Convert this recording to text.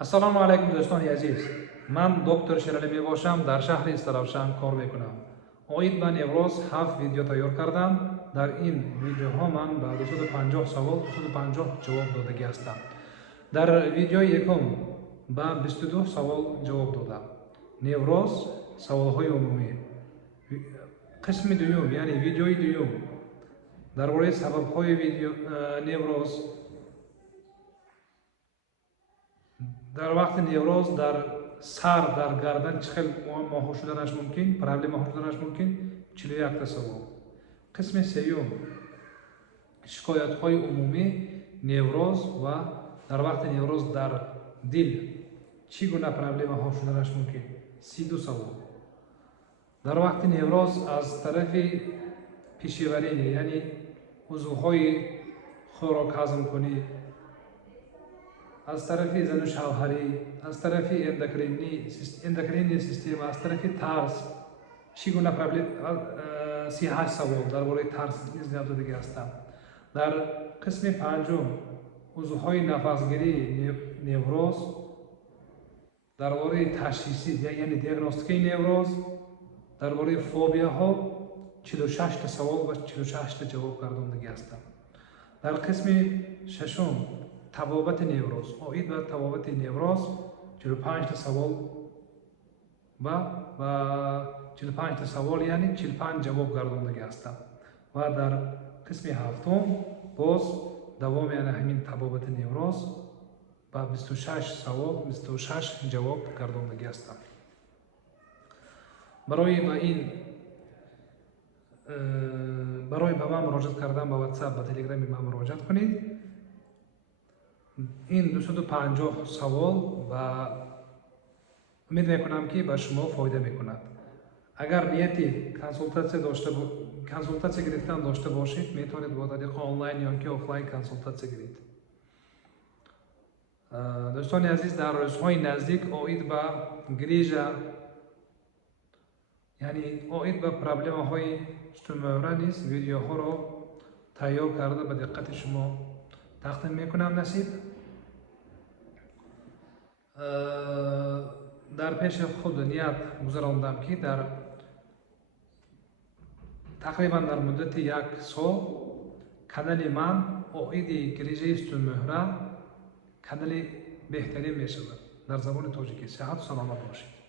Assalomu alaykum do'stoni aziz. Men doktor Sherali Mebosham dar shahri Istaravshan kor mekunam. Oid ba nevroz 7 video tayyor kardam. Dar in videoha man ba 250 savol, 250 javob dodagi hastam. Dar video yekum ba 22 savol javob dodam. Nevroz savolhoy umumiy. Qismi duyum, ya'ni videoyi duyum. Darborai sababhoy video nevroz در وقت نیوروز در سر در گردن چه خیلی معمول شدنش ممکن، پرابلم معمول شدنش ممکن 41 تصور. قسم سوم شکایت های عمومی نیوروز و در وقت نیوروز در دل چگونه پرابلم معمول شدنش ممکن 32 سوال. در وقت نیوروز از طرف پیشاوری یعنی عضوهای خوراک هضم کنی، از طرف زن و شوهری، از طرف اندوکرینی سیستم، از طرف ترس چگونه پرابلم 38 سوال درباره ترس نیز جواب داده هستم. در قسم پنجم عضوهای نفسگیری نیوروز درباره تشخیصی یعنی دیاگنوستیک نیوروز درباره فوبیا ها 46 سوال و 46 جواب داده هستم. در قسم ششم تبابت نیوروز اوید و تبابت نیوروز 45 سوال و 45 سوال یعنی 45 جواب گرداندگی هستم. و در قسم هفتم باز دوام یعنی همین تبابت نیوروز و 26 سوال 26 جواب گرداندگی هستم. برای به من مراجعه کردن با واتساپ و تلگرام من مراجعه کنید. این 250 سوال و امید میکنم که به شما فایده میکند. اگر نیتی کنسولتاسی گرفتن داشته باشید میتونید با طریق آنلاین یا که آفلاین کنسولتاسی گیرید. دوستان عزیز در روزهای نزدیک اوید به گریجا یعنی اوید به پرابلم های شتموره نیست ویدیوها رو تیار کرده به دقت شما تقدیم میکنم نصیب. در پیش خود نیت گذراندم که در تقریبا در مدت 1 سال کانال من اوید گریجه شتموره کانال بهترین میشود در زبان تاجیکی. صحت و سلامت باشید.